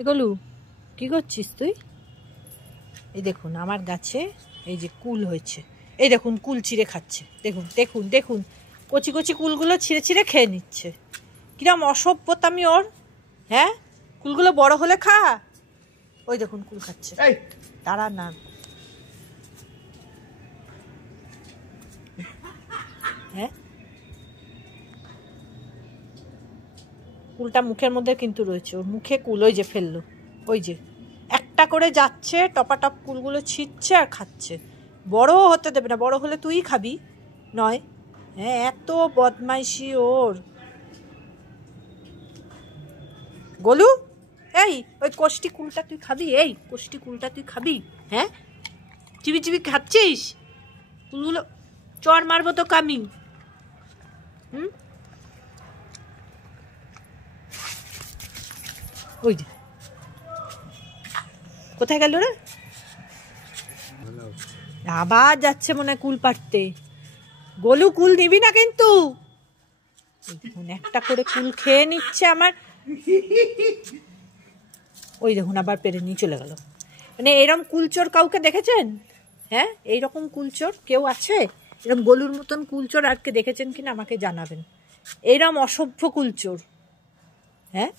এগুলো কি করছিস তুই? এই দেখুন আমার গাছে এই যে কুল হয়েছে, এই দেখুন কুল ছিঁড়ে খাচ্ছে, দেখুন দেখুন দেখুন কচি কচি কুলগুলো ছিঁড়ে ছিঁড়ে খেয়ে নিচ্ছে। কিরম অসভ্যতামি ওর। হ্যাঁ, কুলগুলো বড় হলে খা। ওই দেখুন কুল খাচ্ছে, দাঁড়া না। হ্যাঁ, কুলটা মুখের মধ্যে কিন্তু রয়েছে, ওর মুখে কুল। ওই যে ফেললো, ওই যে একটা করে যাচ্ছে, টপাটপ কুলগুলো ছিঁড়ছে আর খাচ্ছে। বড় হতে দেবে না, বড় হলে তুই খাবি নয়। হ্যাঁ, এত বদমাইশি ওর। গোলু, এই ওই কোষ্টি কুলটা তুই খাবি? এই কোষ্টি কুলটা তুই খাবি? হ্যাঁ, চিবি চিবি খাচ্ছিস কুলগুলো? চর মারবো তো কামি। ওই যে কোথায় গেল রে? আবার যাচ্ছে মনে হয় কুল পাড়তে। গোলু, কুল নিবি না কিন্তু। দেখুন একটা করে কুল খেয়ে নিচ্ছে আমার। ওই দেখুন আবার পেরে নিয়ে চলে গেল। মানে এরকম কুলচোর কাউকে দেখেছেন? হ্যাঁ, এইরকম কুলচোর কেউ আছে? এরকম গোলুর মতন কুলচোর আর কে দেখেছেন কিনা আমাকে জানাবেন। এইরকম অসভ্য কুলচোর। হ্যাঁ,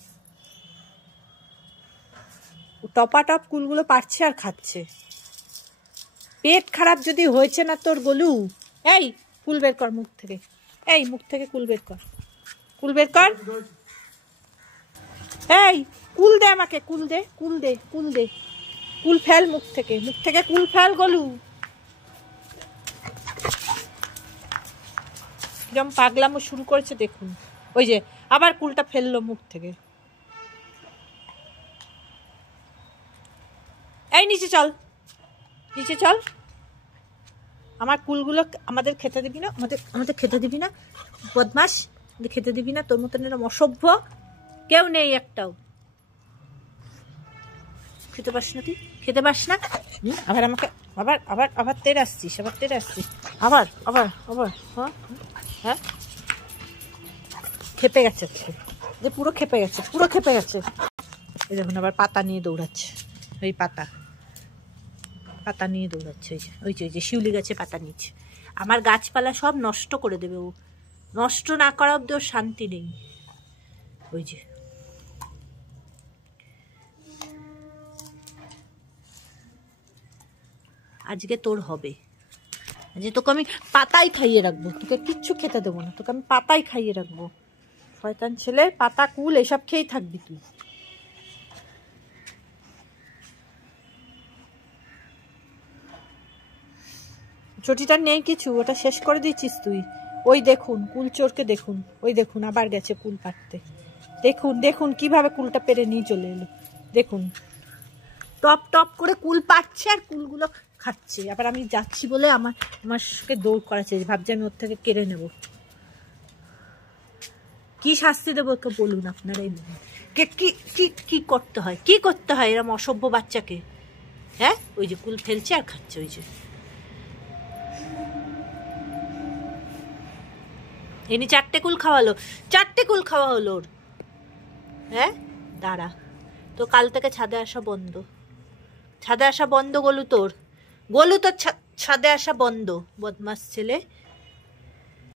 টপাটপ কুলগুলো পারছে আর খাচ্ছে। পেট খারাপ যদি হয়েছে না তোর গোলু? এই কুল বের কর মুখ থেকে, এই মুখ থেকে কুল বের কর, কুল বের কর। এই কুল দে আমাকে, কুল দে, কুল দে, কুল দে, কুল ফেল মুখ থেকে, মুখ থেকে কুল ফেল গোলু। কিরম পাগলামো শুরু করেছে দেখুন। ওই যে আবার কুলটা ফেললো মুখ থেকে। এই নিচে চল, নিচে চল। আমার কুলগুলো আমাদের খেতে দিবি না, আমাদের খেতে দিবি না, বদমাস। খেতে দিবি না, তোর মতন এরকম অসভ্য কেউ নেই একটাও। খেতে পাস না তুই, খেতে পাস না। আবার আমাকে আবার আবার আবার তেড়ে আসছিস, আবার তেড়ে আসছিস, আবার আবার আবার। হ্যাঁ হ্যাঁ, খেপে গেছে যে, পুরো খেপে গেছে, পুরো খেপে গেছে। এই দেখুন আবার পাতা নিয়ে দৌড়াচ্ছে। ওই পাতা, পাতা নিয়ে দৌড়াচ্ছে। ওই যে ওই যে শিউলি গাছে পাতা নিচ্ছে। আমার গাছপালা সব নষ্ট করে দেবে ও। নষ্ট না করা অব্দি ওর শান্তি নেই। ওই যে আজকে তোর হবে, যে তোকে আমি পাতাই খাইয়ে রাখবো, তোকে কিচ্ছু খেতে দেবো না, তোকে আমি পাতাই খাইয়ে রাখবো। শয়তান ছেলে, পাতা কুল এসব খেয়েই থাকবি তুই। ছুটিটা নেই কিছু, ওটা শেষ করে দিচ্ছিস তুই। ওই দেখুন কুল চোরকে দেখুন, ওই দেখুন আবার গেছে কুল পাড়তে। দেখুন দেখুন কিভাবে কুলটা পেরে নিয়ে চলে এলো। দেখুন টপ টপ করে কুল পাচ্ছে আর কুলগুলো খাচ্ছে। আবার আমি যাচ্ছি বলে আমাকে দৌড় করাচ্ছে, ভাবছি আমি ওর থেকে কেড়ে নেব। কি শাস্তি দেবো ওকে বলুন আপনারা। কে কি কি কি করতে হয়, কি করতে হয় এরকম অসভ্য বাচ্চাকে? হ্যাঁ, ওই যে কুল ফেলছে আর খাচ্ছে। ওই যে এনি চারটে কুল খাওয়ালো, চারটে কুল খাওয়া হলো ওর। হ্যাঁ, দাঁড়া, তো কাল থেকে ছাদে আসা বন্ধ, ছাদে আসা বন্ধ গোলু তোর। গোলু তোর ছাদে আসা বন্ধ, বদমাস ছেলে।